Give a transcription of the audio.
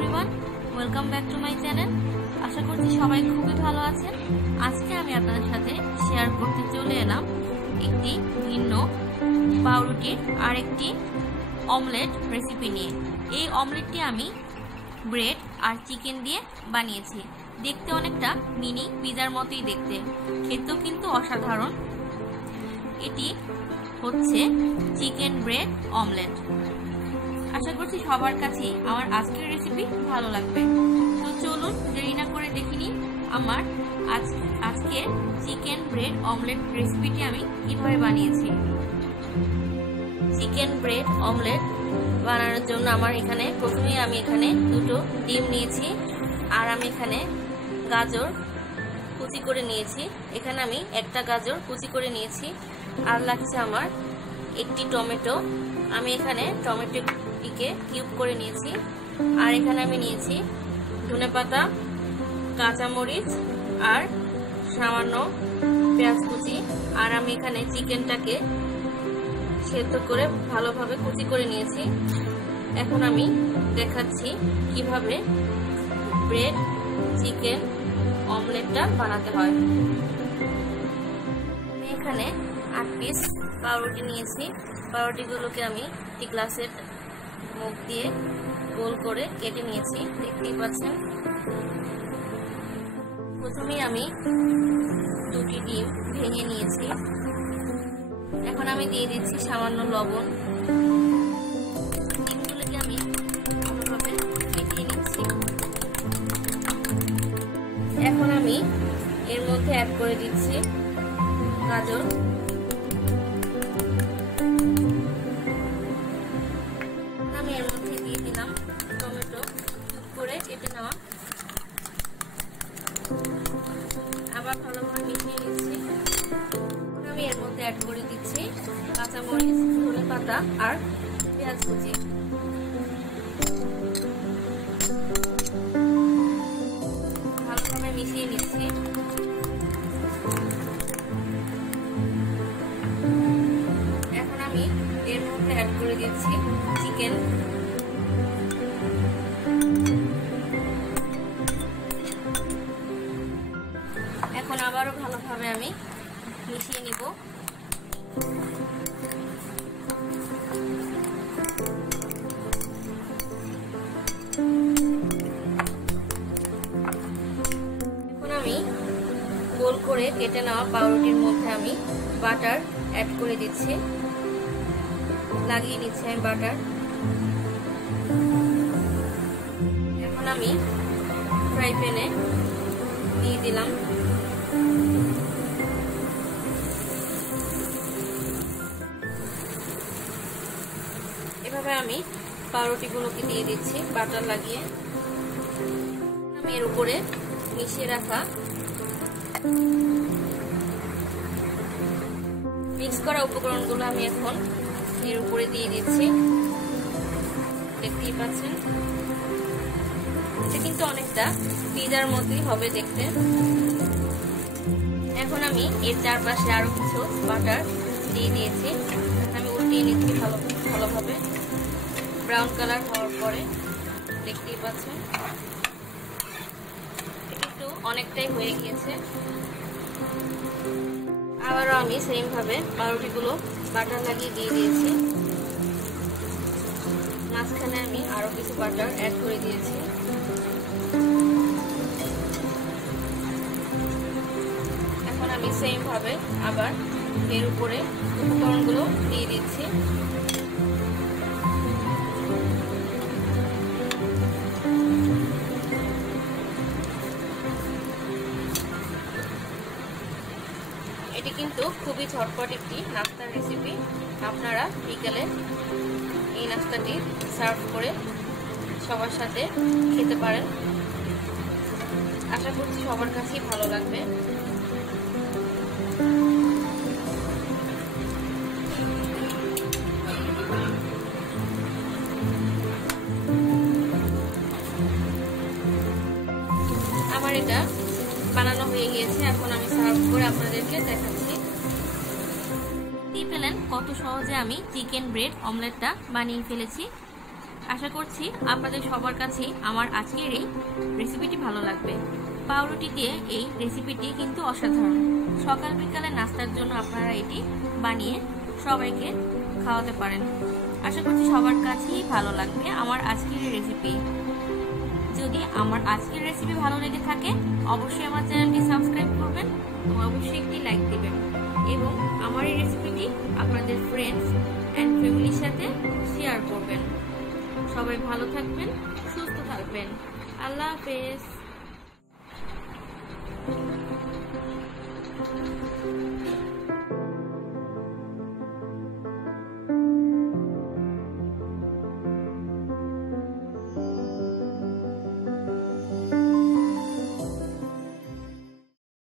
Everyone, welcome back to my channel. আশা করছি সবাই খুবই ভালো আছেন। আজকে আমি আপনাদের সাথে শেয়ার করতে চলে এলাম একটি ভিন্ন পাউরুটির আর একটি অমলেট রেসিপি নিয়ে। এই অমলেটটি আমি ব্রেড আর চিকেন দিয়ে বানিয়েছি। দেখতে অনেকটা মিনি পিজার মতোই দেখতে, খেতেও কিন্তু অসাধারণ। এটি হচ্ছে চিকেন ব্রেড অমলেট। আশা করছি সবার কাছেই আমার আজকের রেসিপি ভালো লাগবে। তো চলুন দেরি না করে দেখে নিই আমার আজকের চিকেন ব্রেড অমলেট রেসিপিটি আমি কিভাবে বানিয়েছি। চিকেন ব্রেড অমলেট বানানোর জন্য প্রথমেই আমি এখানে দুটো ডিম নিয়েছি, আর আমি এখানে গাজর কুচি করে নিয়েছি। এখানে আমি একটা গাজর কুচি করে নিয়েছি, আর লাগছে আমার একটি টমেটো। আমি এখানে টমেটোটিকে কিউব করে নিয়েছি, আর এখানে আমি নিয়েছি ধনেপাতা, কাঁচামরিচ আর সামান্য পেঁয়াজ কুচি। আর আমি এখানে চিকেনটাকে সেদ্ধ করে ভালোভাবে কুচি করে নিয়েছি। এখন আমি দেখাচ্ছি কিভাবে ব্রেড চিকেন অমলেটটা বানাতে হয়। আমি এখানে 8 পিস পাউরুটি নিয়েছি। পাউরুটিগুলোকে আমি একটি গ্লাসের মুখ দিয়ে গোল করে কেটে নিয়েছি, দেখতেই পাচ্ছেন। প্রথমেই আমি 2টি ডিম ভেঙে নিয়েছি। এখন আমি দিয়ে দিচ্ছি সামান্য লবণ। ডিমগুলোকে আমি ভালোভাবে ফেটিয়ে নিচ্ছি। এখন আমি এর মধ্যে অ্যাড করে দিচ্ছি গাজর। আমি এর মধ্যে দিয়ে দিলাম টমেটো করে কেটে নেওয়া। আবার ভালোভাবে মিশিয়ে নিচ্ছি। আমি এর মধ্যে অ্যাড করে দিচ্ছি কাঁচামরিচ, ধনেপাতা আর পেঁয়াজ কুচি। ভালোভাবে মিশিয়ে নিচ্ছি। এখন আমি এর মধ্যে অ্যাড করে দিচ্ছি চিকেন। এখন আবারও ভালোভাবে আমি মিশিয়ে নিব। এখন আমি গোল করে কেটে নেওয়া পাউরুটির মধ্যে আমি বাটার অ্যাড করে দিচ্ছি, লাগিয়ে নিচ্ছি আমি বাটার। এখন আমি ফ্রাই প্যানে দিয়ে দিলাম। এভাবে আমি পাউরুটিগুলোকে দিয়ে দিচ্ছি বাটার লাগিয়ে। আমি এর উপরে মিশিয়ে রাখা মিক্স করা উপকরণগুলো আমি এখন এর উপরে দিয়ে দিচ্ছি, দেখতেই পাচ্ছেন। এটা কিন্তু অনেকটা পিজার মতোই হবে দেখতে। এখন আমি এর চারপাশে আরো কিছু বাটার দিয়ে দিয়েছি। আমি উল্টিয়ে নিচ্ছি ভালোভাবে ব্রাউন কালার হওয়ার পরে, দেখতেই পাচ্ছেন। একটু অনেকটাই হয়ে গিয়েছে। আবারও আমি সেম ভাবে পাউরুটিগুলো বাটার লাগিয়ে দিয়ে দিয়েছি। মাঝখানে আমি আরো কিছু বাটার অ্যাড করে দিয়েছি। এখন আমি সেম ভাবে আবার এর উপরে উপকরণগুলো দিয়ে দিচ্ছি। এটি কিন্তু খুবই ঝটপট একটি নাস্তার রেসিপি। আপনারা বিকেলে এই নাস্তাটি সার্ভ করে সবার সাথে খেতে পারেন। আশা করছি সবার কাছেই ভালো লাগবে। আমার এটা বানানো হয়ে গিয়েছে। এখন আমি সার্ভ করে আপনাদেরকে দেখাচ্ছি। পেলেন কত সহজে আমি চিকেন ব্রেড অমলেটটা বানিয়ে ফেলেছি। আশা করছি আপনাদের সবার কাছেই আমার আজকের এই রেসিপিটি ভালো লাগবে। পাউরুটি দিয়ে এই রেসিপিটি কিন্তু অসাধারণ। সকাল বিকালে নাস্তার জন্য আপনারা এটি বানিয়ে সবাইকে খাওয়াতে পারেন। আশা করছি সবার কাছেই ভালো লাগবে আমার আজকের এই রেসিপি। যদি আমার আজকের রেসিপি ভালো লেগে থাকে অবশ্যই আমার চ্যানেলটি সাবস্ক্রাইব করবেন এবং অবশ্যই একটি লাইক দিবেন এবং আমার এই রেসিপিটি আপনাদের ফ্রেন্ডস এন্ড ফ্যামিলির সাথে শেয়ার করবেন। সবাই ভালো থাকবেন, সুস্থ থাকবেন। আল্লাহ হাফেজ।